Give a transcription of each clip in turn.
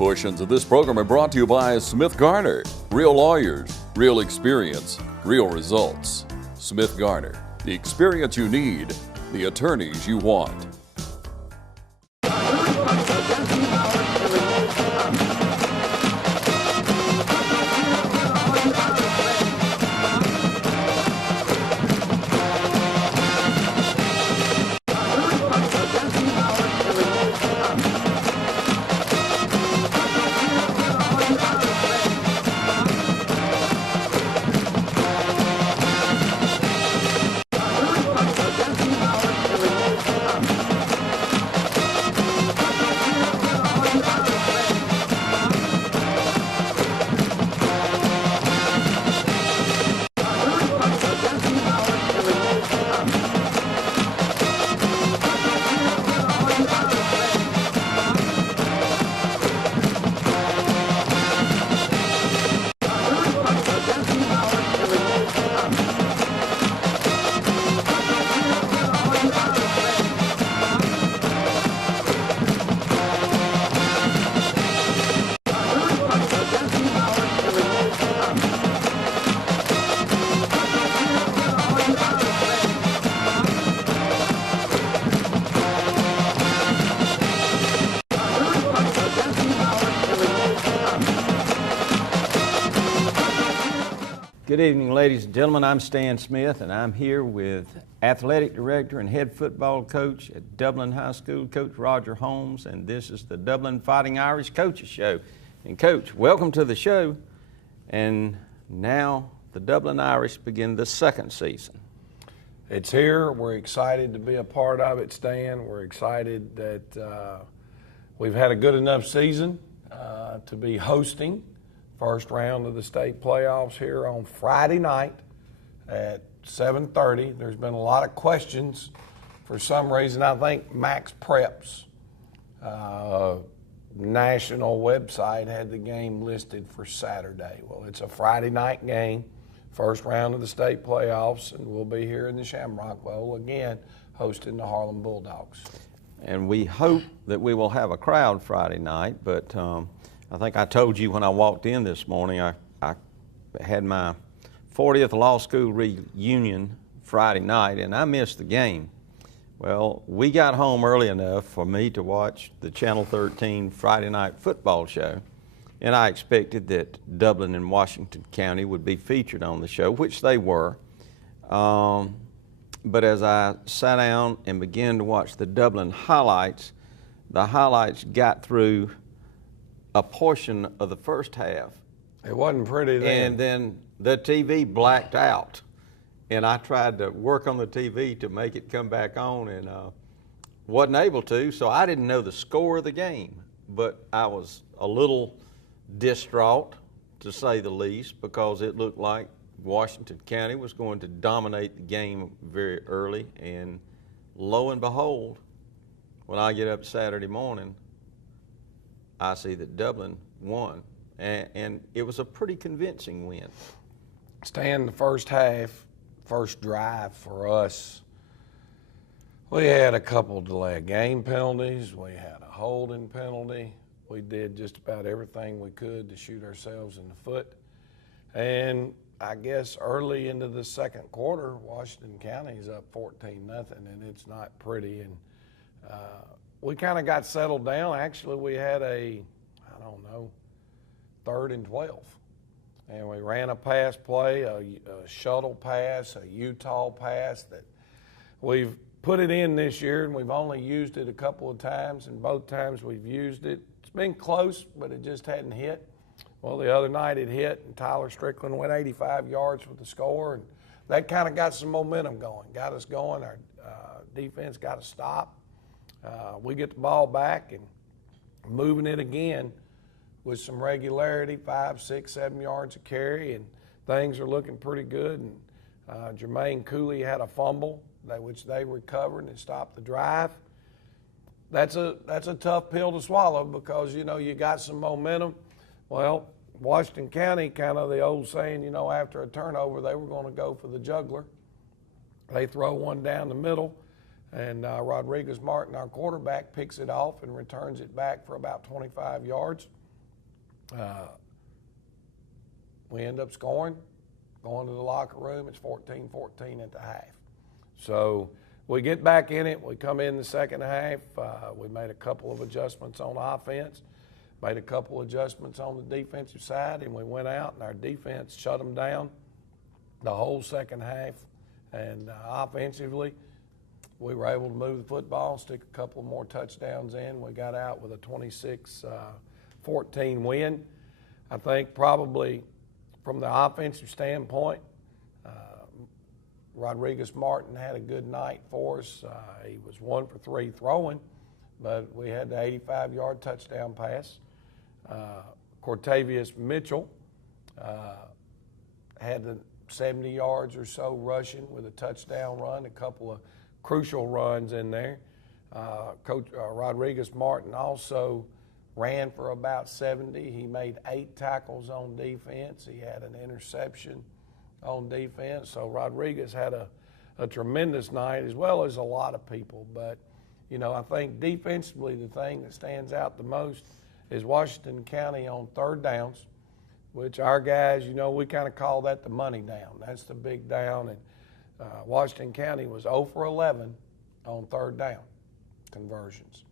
Portions of this program are brought to you by Smith Garner. Real lawyers, real experience, real results. Smith Garner, the experience you need, the attorneys you want. Good evening, ladies and gentlemen. I'm Stan Smith, and I'm here with Athletic Director and Head Football Coach at Dublin High School, Coach Roger Holmes, and this is the Dublin Fighting Irish Coaches Show. And Coach, welcome to the show. And now the Dublin Irish begin the second season. It's here. We're excited to be a part of it, Stan. We're excited that we've had a good enough season to be hosting first round of the state playoffs here on Friday night at 7:30. There's been a lot of questions. For some reason, I think Max Prep's national website had the game listed for Saturday. Well, it's a Friday night game, first round of the state playoffs, and we'll be here in the Shamrock Bowl again hosting the Harlem Bulldogs. And we hope that we will have a crowd Friday night, but I think I told you when I walked in this morning, I had my 40th law school reunion Friday night, and I missed the game. Well, we got home early enough for me to watch the Channel 13 Friday night football show, and I expected that Dublin and Washington County would be featured on the show, which they were. But as I sat down and began to watch the Dublin highlights, the highlights got through a portion of the first half. It wasn't pretty then. And then the TV blacked out. And I tried to work on the TV to make it come back on and wasn't able to, so I didn't know the score of the game. But I was a little distraught, to say the least, because it looked like Washington County was going to dominate the game very early. And lo and behold, when I get up Saturday morning, I see that Dublin won, and it was a pretty convincing win. Stan, the first half, first drive for us, we had a couple delay of game penalties. We had a holding penalty. We did just about everything we could to shoot ourselves in the foot. And I guess early into the second quarter, Washington County is up 14-0, and it's not pretty. And we kind of got settled down. Actually, we had a, 3rd and 12. And we ran a pass play, a shuttle pass, a Utah pass that we've put it in this year, and we've only used it a couple of times, and both times we've used it. It's been close, but it just hadn't hit. Well, the other night it hit, and Tyler Strickland went 85 yards with the score, and that kind of got some momentum going, got us going. Our defense got to stop. We get the ball back and moving it again with some regularity, 5, 6, 7 yards a carry, and things are looking pretty good. And Jermaine Cooley had a fumble, which they recovered and stopped the drive. That's a tough pill to swallow because, you got some momentum. Well, Washington County, kind of the old saying, after a turnover, they were going to go for the juggler. They throw one down the middle, and Rodriguez Martin, our quarterback, picks it off and returns it back for about 25 yards. We end up scoring, going to the locker room. It's 14-14 at the half. So we get back in it. We come in the second half. We made a couple of adjustments on offense, made a couple adjustments on the defensive side, and we went out and our defense shut them down the whole second half. And offensively, we were able to move the football, stick a couple more touchdowns in. We got out with a 26-14 win. I think probably from the offensive standpoint, Rodriguez Martin had a good night for us. He was 1 for 3 throwing, but we had the 85-yard touchdown pass. Cortavius Mitchell had the 70 yards or so rushing with a touchdown run, a couple of crucial runs in there. Coach Rodriguez Martin also ran for about 70. He made 8 tackles on defense. He had an interception on defense. So Rodriguez had a tremendous night, as well as a lot of people. But, you know, I think defensively the thing that stands out the most is Washington County on third downs, which our guys, you know, we kind of call that the money down. That's the big down. And Washington County was 0 for 11 on third down conversions.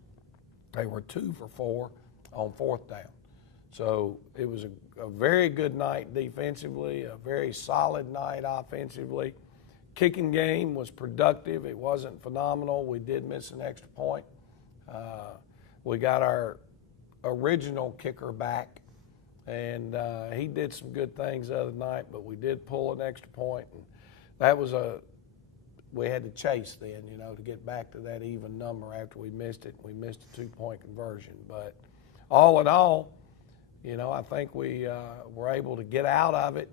They were 2 for 4 on fourth down. So it was a very good night defensively, a very solid night offensively. Kicking game was productive. It wasn't phenomenal. We did miss an extra point. We got our original kicker back, and he did some good things the other night, but we did pull an extra point. And that was we had to chase then, you know, to get back to that even number after we missed it. We missed a 2-point conversion. But all in all, you know, I think we were able to get out of it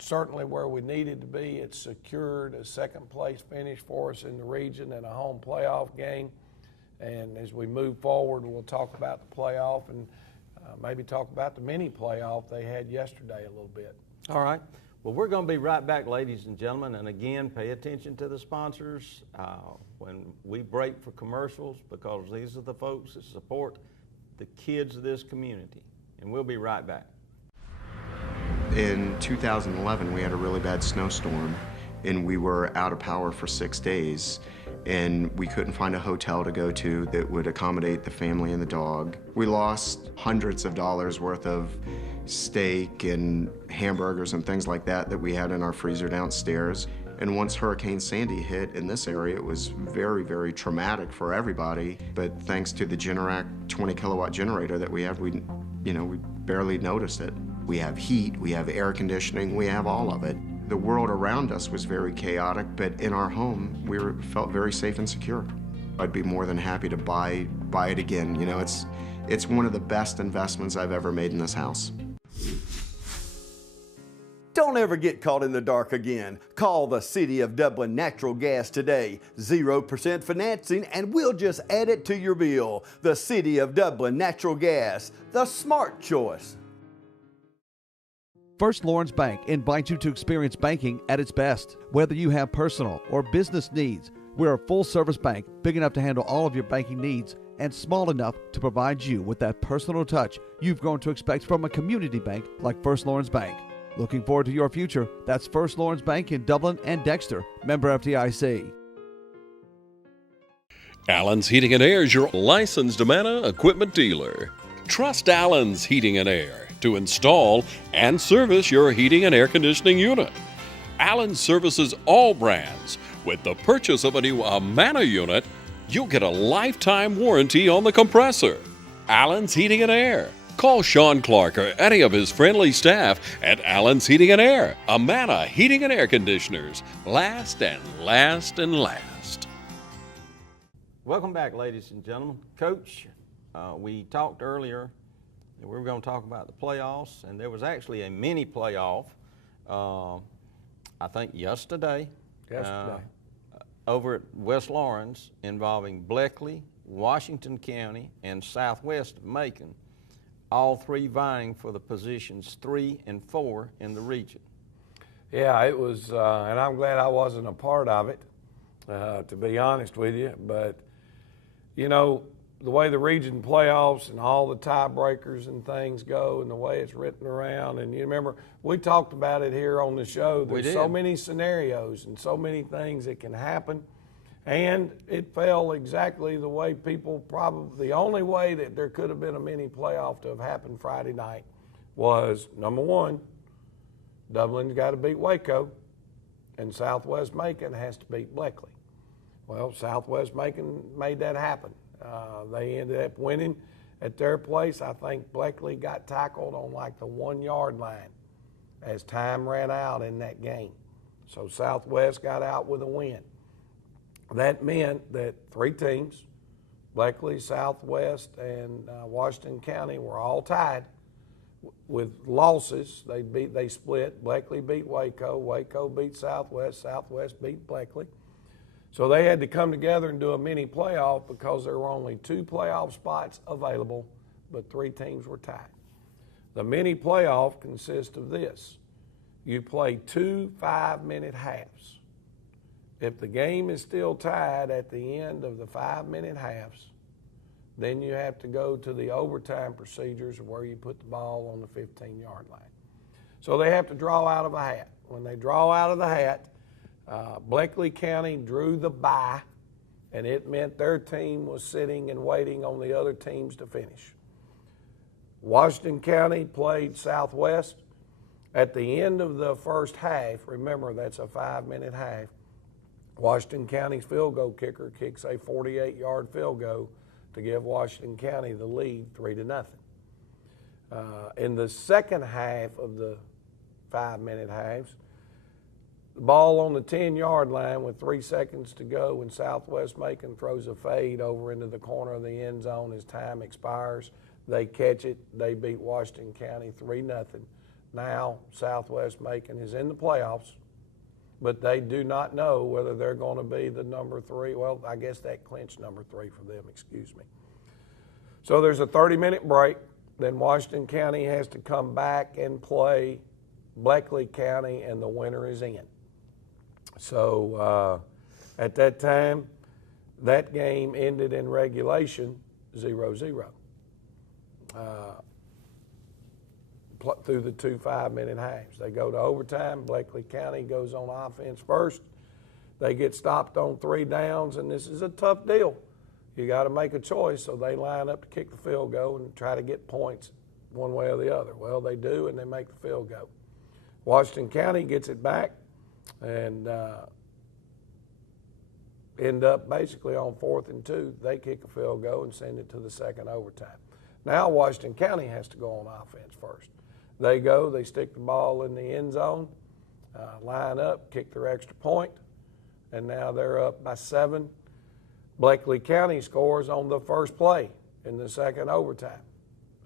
certainly where we needed to be. It secured a second-place finish for us in the region and a home playoff game. And as we move forward, we'll talk about the playoff and maybe talk about the mini playoff they had yesterday a little bit. All right. Well, we're going to be right back, ladies and gentlemen. And again, pay attention to the sponsors when we break for commercials, because these are the folks that support the kids of this community. And we'll be right back. In 2011, we had a really bad snowstorm, and we were out of power for 6 days, and we couldn't find a hotel to go to that would accommodate the family and the dog. We lost hundreds of dollars worth of steak and hamburgers and things like that that we had in our freezer downstairs. And once Hurricane Sandy hit in this area, it was very, very traumatic for everybody. But thanks to the Generac 20 kilowatt generator that we have, we barely noticed it. We have heat, we have air conditioning, we have all of it. The world around us was very chaotic, but in our home, we felt very safe and secure. I'd be more than happy to buy it again. You know, it's one of the best investments I've ever made in this house. Don't ever get caught in the dark again. Call the City of Dublin Natural Gas today. 0% financing, and we'll just add it to your bill. The City of Dublin Natural Gas, the smart choice. First Lawrence Bank invites you to experience banking at its best. Whether you have personal or business needs, we're a full-service bank big enough to handle all of your banking needs and small enough to provide you with that personal touch you've grown to expect from a community bank like First Lawrence Bank. Looking forward to your future? That's First Lawrence Bank in Dublin and Dexter. Member FDIC. Allen's Heating and Air is your licensed Amana equipment dealer. Trust Allen's Heating and Air to install and service your heating and air conditioning unit. Allen services all brands. With the purchase of a new Amana unit, you'll get a lifetime warranty on the compressor. Allen's Heating and Air. Call Sean Clark or any of his friendly staff at Allen's Heating and Air. Amana Heating and Air Conditioners. Last and last and last. Welcome back, ladies and gentlemen. Coach, we talked earlier that we were going to talk about the playoffs, and there was actually a mini playoff, I think yesterday. Over at West Lawrence, involving Bleckley, Washington County, and Southwest Macon, all three vying for the positions 3 and 4 in the region. Yeah, it was, and I'm glad I wasn't a part of it, to be honest with you. But, you know, the way the region playoffs and all the tiebreakers and things go and the way it's written around. And you remember, we talked about it here on the show. There's so many scenarios and so many things that can happen. And it fell exactly the way people probably, the only way that there could have been a mini playoff to have happened Friday night was, number one, Dublin's got to beat Waco, and Southwest Macon has to beat Bleckley. Well, Southwest Macon made that happen. They ended up winning at their place. I think Bleckley got tackled on like the 1 yard line as time ran out in that game. So Southwest got out with a win. That meant that 3 teams, Bleckley, Southwest, and Washington County, were all tied with losses. They split. Bleckley beat Waco. Waco beat Southwest. Southwest beat Bleckley. So they had to come together and do a mini playoff because there were only 2 playoff spots available, but 3 teams were tied. The mini playoff consists of this. You play 2 5-minute halves. If the game is still tied at the end of the 5-minute halves, then you have to go to the overtime procedures where you put the ball on the 15-yard line. So they have to draw out of a hat. When they draw out of the hat, Bleckley County drew the bye, and it meant their team was sitting and waiting on the other teams to finish. Washington County played Southwest. At the end of the first half, remember that's a 5-minute half, Washington County's field goal kicker kicks a 48-yard field goal to give Washington County the lead 3-0. In the second half of the 5-minute halves, the ball on the 10-yard line with 3 seconds to go, when Southwest Macon throws a fade over into the corner of the end zone as time expires. They catch it. They beat Washington County 3-0. Now Southwest Macon is in the playoffs, but they do not know whether they're going to be the number 3. Well, I guess that clinched number 3 for them, excuse me. So there's a 30-minute break. Then Washington County has to come back and play Bleckley County, and the winner is in. So at that time, that game ended in regulation 0-0 through the 2 5-minute halves. They go to overtime. Bleckley County goes on offense first. They get stopped on 3 downs, and this is a tough deal. You got to make a choice, so they line up to kick the field goal and try to get points one way or the other. Well, they do, and they make the field goal. Washington County gets it back and end up basically on 4th and 2. They kick a field goal and send it to the second overtime. Now Washington County has to go on offense first. They go, they stick the ball in the end zone, line up, kick their extra point, and now they're up by 7. Bleckley County scores on the first play in the second overtime.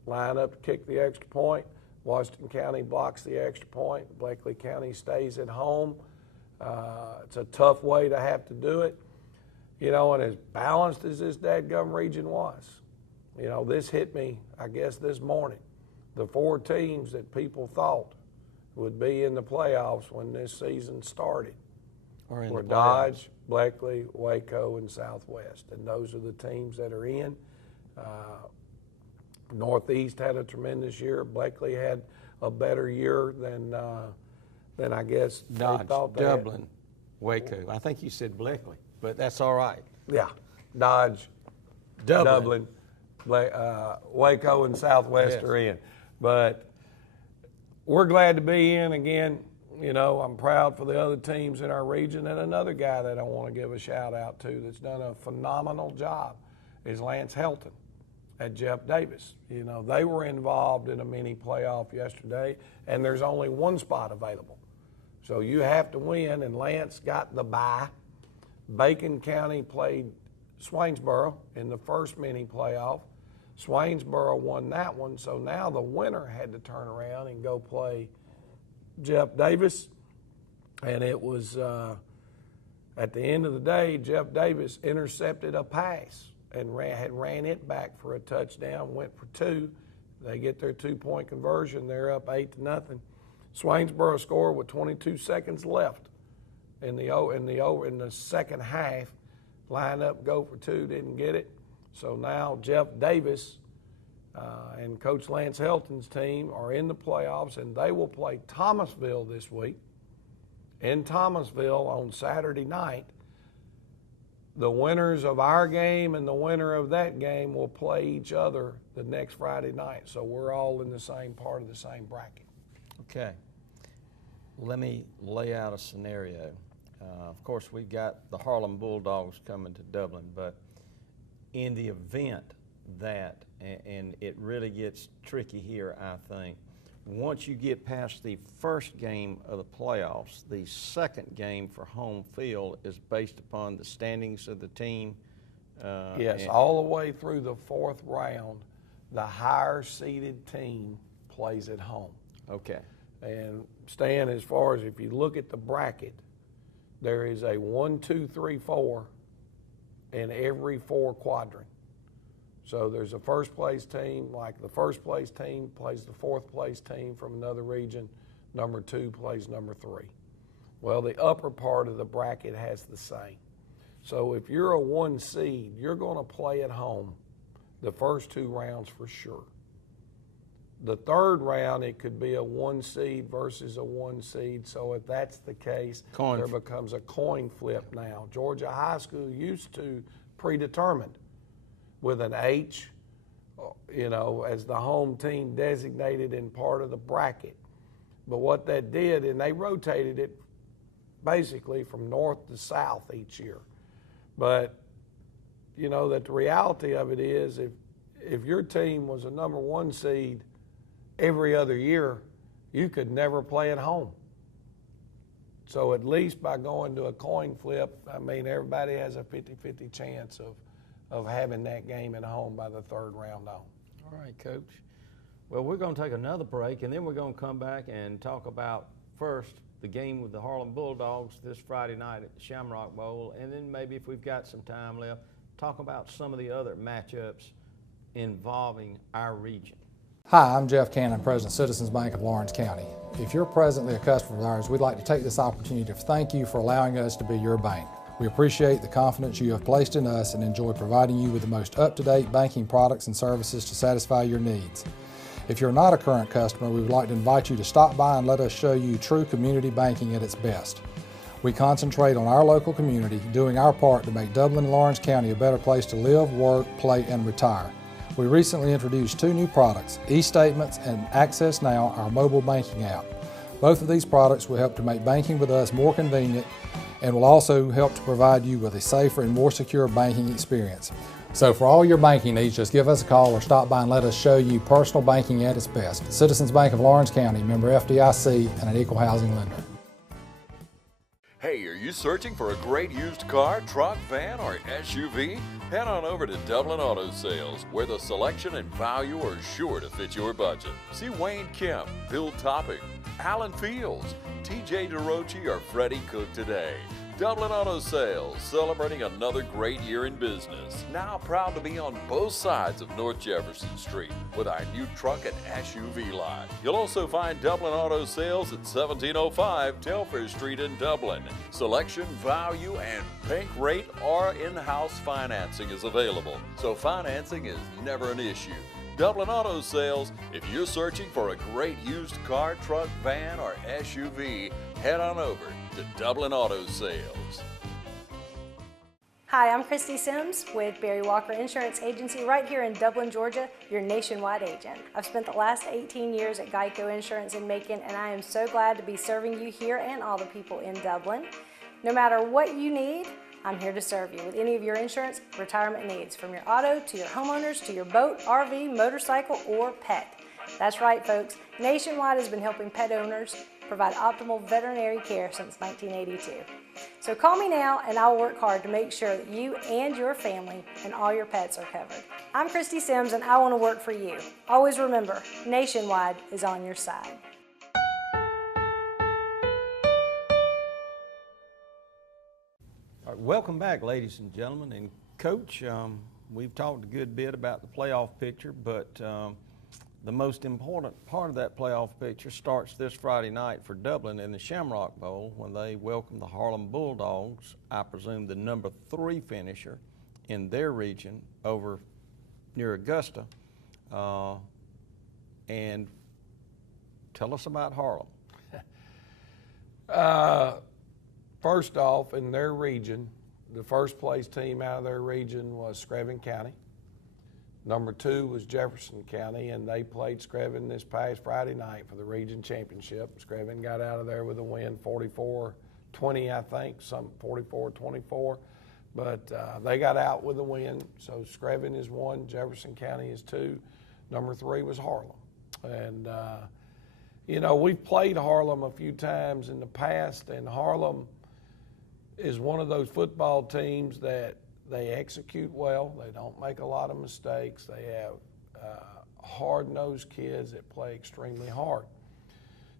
Line up to kick the extra point. Washington County blocks the extra point. Bleckley County stays at home. It's a tough way to have to do it. You know, and as balanced as this dadgum region was, you know, this hit me, I guess, this morning. The 4 teams that people thought would be in the playoffs when this season started were Dodge, Bleckley, Waco, and Southwest. And those are the teams that are in. Northeast had a tremendous year. Bleckley had a better year than I guess Dodge, they thought they Dublin, Waco. I think you said Bleckley, but that's all right. Yeah, Dodge, Dublin, Waco, and Southwest are in. But we're glad to be in again. You know, I'm proud for the other teams in our region. And another guy that I want to give a shout out to that's done a phenomenal job is Lance Helton at Jeff Davis. You know, they were involved in a mini playoff yesterday, and there's only 1 spot available. So you have to win, and Lance got the bye. Bacon County played Swainsboro in the first mini playoff. Swainsboro won that one, so now the winner had to turn around and go play Jeff Davis. And it was, at the end of the day, Jeff Davis intercepted a pass and ran it back for a touchdown, went for 2. They get their 2-point conversion. They're up 8-0. Swainsboro scored with 22 seconds left in the second half. Line up, go for 2, didn't get it. So now Jeff Davis and Coach Lance Helton's team are in the playoffs, and they will play Thomasville this week. In Thomasville on Saturday night, the winners of our game and the winner of that game will play each other the next Friday night. So we're all in the same part of the same bracket. Okay. Let me lay out a scenario. Of course, we've got the Harlem Bulldogs coming to Dublin, but in the event that, and it really gets tricky here, I think, once you get past the first game of the playoffs, the second game for home field is based upon the standings of the team. Yes, all the way through the fourth round, the higher seeded team plays at home. Okay. And Stan, as far as if you look at the bracket, there is a 1, 2, 3, 4 in every 4 quadrant. So there's a first place team, like the first place team plays the fourth place team from another region. Number 2 plays number 3. Well, the upper part of the bracket has the same. So if you're a 1 seed, you're going to play at home the first 2 rounds for sure. The third round, it could be a 1 seed versus a 1 seed. So if that's the case, there becomes a coin flip now. Georgia High School used to predetermined with an H, as the home team designated in part of the bracket. But what that did, and they rotated it basically from north to south each year. But, that the reality of it is if your team was a number 1 seed every other year, you could never play at home. So at least by going to a coin flip, everybody has a 50-50 chance of having that game at home by the third round on. All right, Coach. Well, we're going to take another break, and then we're going to come back and talk about first the game with the Harlem Bulldogs this Friday night at the Shamrock Bowl, and then maybe if we've got some time left, talk about some of the other matchups involving our region. Hi, I'm Jeff Cannon, President of Citizens Bank of Lawrence County. If you're presently a customer of ours, we'd like to take this opportunity to thank you for allowing us to be your bank. We appreciate the confidence you have placed in us and enjoy providing you with the most up-to-date banking products and services to satisfy your needs. If you're not a current customer, we would like to invite you to stop by and let us show you true community banking at its best. We concentrate on our local community, doing our part to make Dublin and Lawrence County a better place to live, work, play, and retire. We recently introduced 2 new products, eStatements and Access Now, our mobile banking app. Both of these products will help to make banking with us more convenient and will also help to provide you with a safer and more secure banking experience. So for all your banking needs, just give us a call or stop by and let us show you personal banking at its best. Citizens Bank of Lawrence County, member FDIC, and an equal housing lender. Hey, are you searching for a great used car, truck, van, or SUV? Head on over to Dublin Auto Sales, where the selection and value are sure to fit your budget. See Wayne Kemp, Bill Topping, Alan Fields, TJ DeRochi, or Freddie Cook today. Dublin Auto Sales, celebrating another great year in business. Now proud to be on both sides of North Jefferson Street with our new truck and SUV lot. You'll also find Dublin Auto Sales at 1705 Telfair Street in Dublin. Selection, value, and bank rate or in-house financing is available, so financing is never an issue. Dublin Auto Sales, if you're searching for a great used car, truck, van, or SUV, head on over to Dublin Auto Sales. Hi, I'm Christy Sims with Barry Walker Insurance Agency right here in Dublin, Georgia, your nationwide agent. I've spent the last 18 years at Geico Insurance in Macon, and I am so glad to be serving you here and all the people in Dublin. No matter what you need, I'm here to serve you with any of your insurance retirement needs, from your auto to your homeowners to your boat, RV, motorcycle, or pet. That's right, folks. Nationwide has been helping pet owners provide optimal veterinary care since 1982. So call me now and I will work hard to make sure that you and your family and all your pets are covered. I'm Christy Sims and I want to work for you. Always remember, Nationwide is on your side. All right, welcome back, ladies and gentlemen. And Coach, we've talked a good bit about the playoff picture, but the most important part of that playoff picture starts this Friday night for Dublin in the Shamrock Bowl when they welcome the Harlem Bulldogs, I presume the number 3 finisher in their region over near Augusta. And tell us about Harlem. First off, in their region, the first place team out of their region was Screven County. Number 2 was Jefferson County, and they played Screven this past Friday night for the region championship. Screven got out of there with a win, 44-20, I think, some 44-24. But they got out with a win, so Screven is 1, Jefferson County is 2. Number 3 was Harlem. And, you know, we've played Harlem a few times in the past, and Harlem is one of those football teams that they execute well. They don't make a lot of mistakes. They have hard-nosed kids that play extremely hard.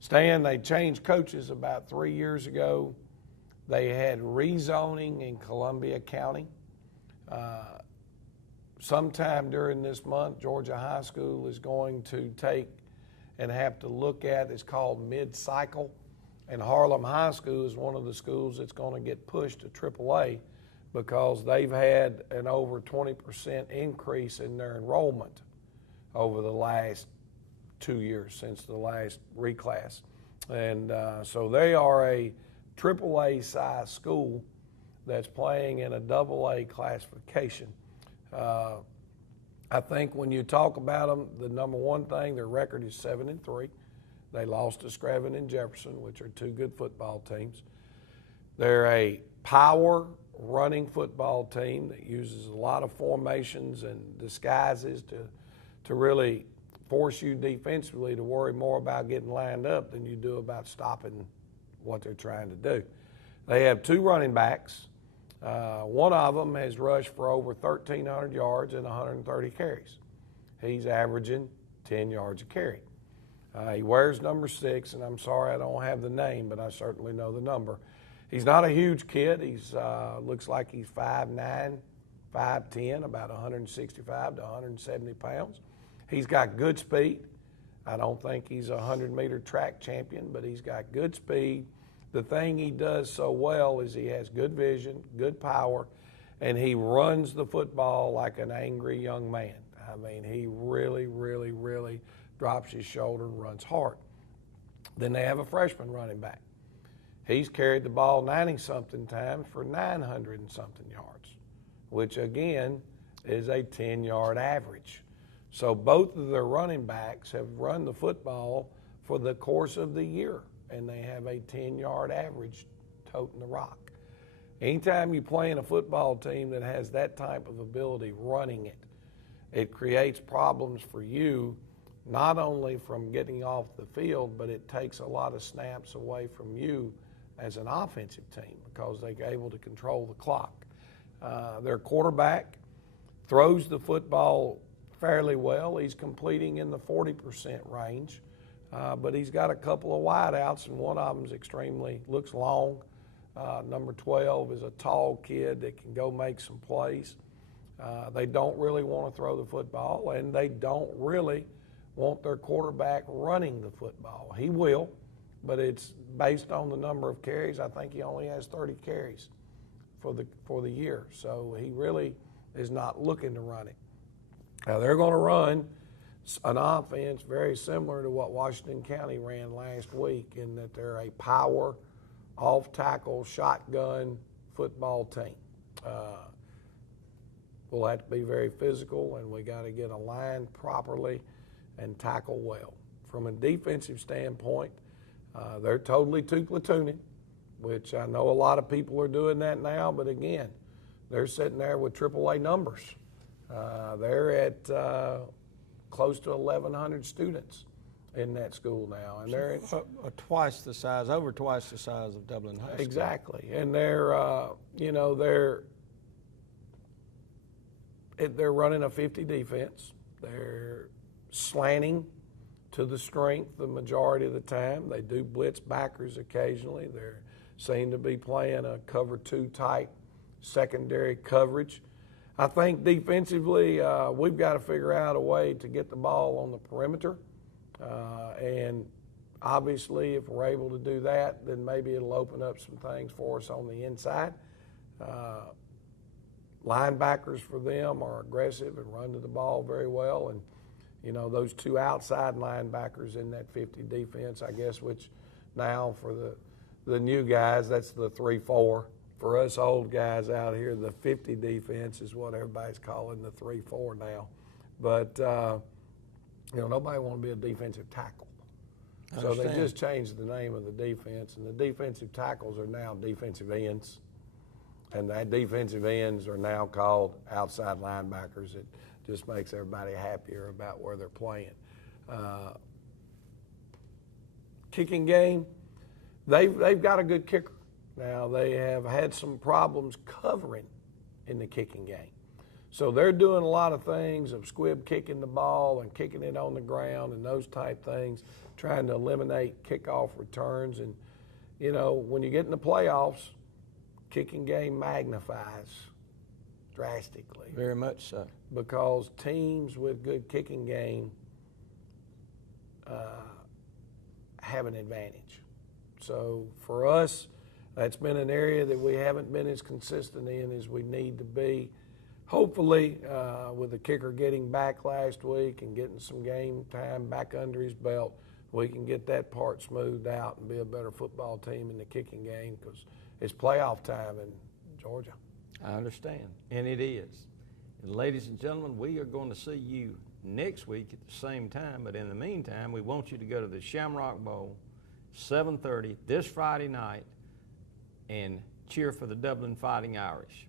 Stan, they changed coaches about 3 years ago. They had rezoning in Columbia County. Sometime during this month, Georgia High School is going to take and have to look at, it's called mid-cycle. And Harlem High School is one of the schools that's going to get pushed to AAA because they've had an over 20% increase in their enrollment over the last 2 years since the last reclass. And so they are a AAA size school that's playing in a AA classification. I think when you talk about them, the number one thing, their record is 7-3. They lost to Screven and Jefferson, which are 2 good football teams. They're a power running football team that uses a lot of formations and disguises to really force you defensively to worry more about getting lined up than you do about stopping what they're trying to do. They have 2 running backs. One of them has rushed for over 1,300 yards and 130 carries. He's averaging 10 yards a carry. He wears number 6, and I'm sorry I don't have the name, but I certainly know the number. He's not a huge kid. He's looks like he's 5'9", 5'10", about 165 to 170 pounds. He's got good speed. I don't think he's a 100-meter track champion, but he's got good speed. The thing he does so well is he has good vision, good power, and he runs the football like an angry young man. I mean, he really, really, really drops his shoulder and runs hard. Then they have a freshman running back. He's carried the ball 90-something times for 900-something yards, which again is a 10-yard average. So both of their running backs have run the football for the course of the year, and they have a 10-yard average toting the rock. Anytime you play in a football team that has that type of ability running it, it creates problems for you, not only from getting off the field, but it takes a lot of snaps away from you as an offensive team because they're able to control the clock. Their quarterback throws the football fairly well. He's completing in the 40% range, but he's got a couple of wideouts, and one of them looks long. Number 12 is a tall kid that can go make some plays. They don't really want to throw the football, and they don't really want their quarterback running the football. He will, but it's based on the number of carries. I think he only has 30 carries for the year, so he really is not looking to run it. Now, they're going to run an offense very similar to what Washington County ran last week in that they're a power, off-tackle, shotgun football team. We'll have to be very physical, and we got to get aligned properly and tackle well. From a defensive standpoint, they're totally two-platooning, which I know a lot of people are doing that now, but again, they're sitting there with AAA numbers. They're at close to 1,100 students in that school now, and they're over twice the size of Dublin High School. Exactly, and they're they're running a 50 defense. They're slanting to the strength the majority of the time. They do blitz backers occasionally. They seem to be playing a cover 2 type secondary coverage. I think defensively, we've got to figure out a way to get the ball on the perimeter. And obviously, if we're able to do that, then maybe it'll open up some things for us on the inside. linebackers for them are aggressive and run to the ball very well. And, you know, those two outside linebackers in that 50 defense, I guess, which now for the new guys, that's the 3-4. For us old guys out here, the 50 defense is what everybody's calling the 3-4 now. But, you know, nobody wants to be a defensive tackle. So they just changed the name of the defense, and the defensive tackles are now defensive ends. And that defensive ends are now called outside linebackers. It just makes everybody happier about where they're playing. Kicking game, they've got a good kicker. Now, they have had some problems covering in the kicking game. So they're doing a lot of things of squib kicking the ball and kicking it on the ground and those type things, trying to eliminate kickoff returns. And, you know, when you get in the playoffs, kicking game magnifies drastically. Very much so. Because teams with good kicking game have an advantage. So for us, that's been an area that we haven't been as consistent in as we need to be. Hopefully, with the kicker getting back last week and getting some game time back under his belt, we can get that part smoothed out and be a better football team in the kicking game, because it's playoff time in Georgia. I understand, and it is. And ladies and gentlemen, we are going to see you next week at the same time, but in the meantime, we want you to go to the Shamrock Bowl, 7:30 this Friday night, and cheer for the Dublin Fighting Irish.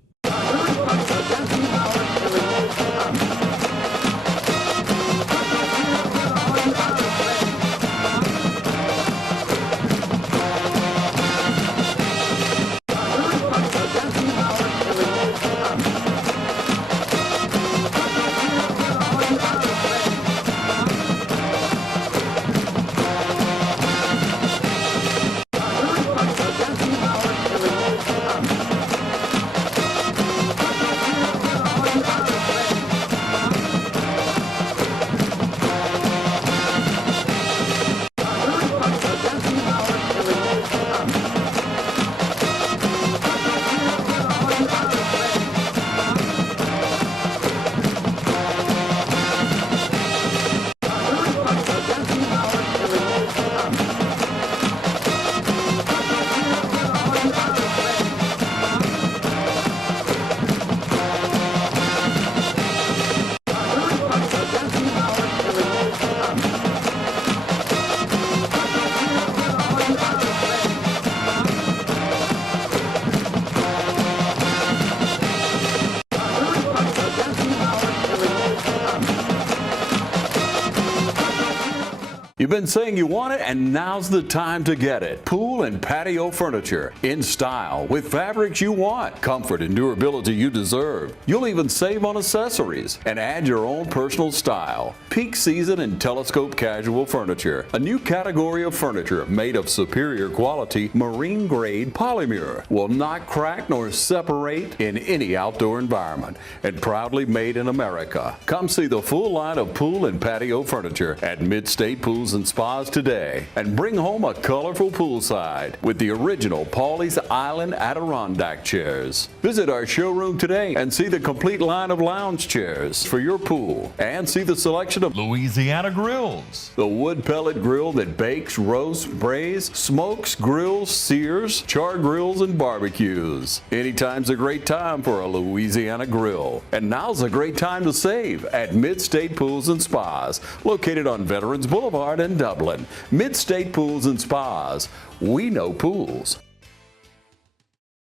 You've been saying you want it, and now's the time to get it. Pool and patio furniture in style with fabrics you want, comfort and durability you deserve. You'll even save on accessories and add your own personal style. Peak season and telescope casual furniture, a new category of furniture made of superior quality marine grade polymer, will not crack nor separate in any outdoor environment, and proudly made in America. Come see the full line of pool and patio furniture at Mid-State Pools and Spas today, and bring home a colorful poolside with the original Pawleys Island Adirondack chairs. Visit our showroom today and see the complete line of lounge chairs for your pool, and see the selection of Louisiana grills, the wood pellet grill that bakes, roasts, braise, smokes, grills, sears, char grills, and barbecues. Anytime's a great time for a Louisiana grill, and now's a great time to save at Mid-State Pools and Spas, located on Veterans Boulevard in Dublin. Mid-State Pools and Spas. We know pools.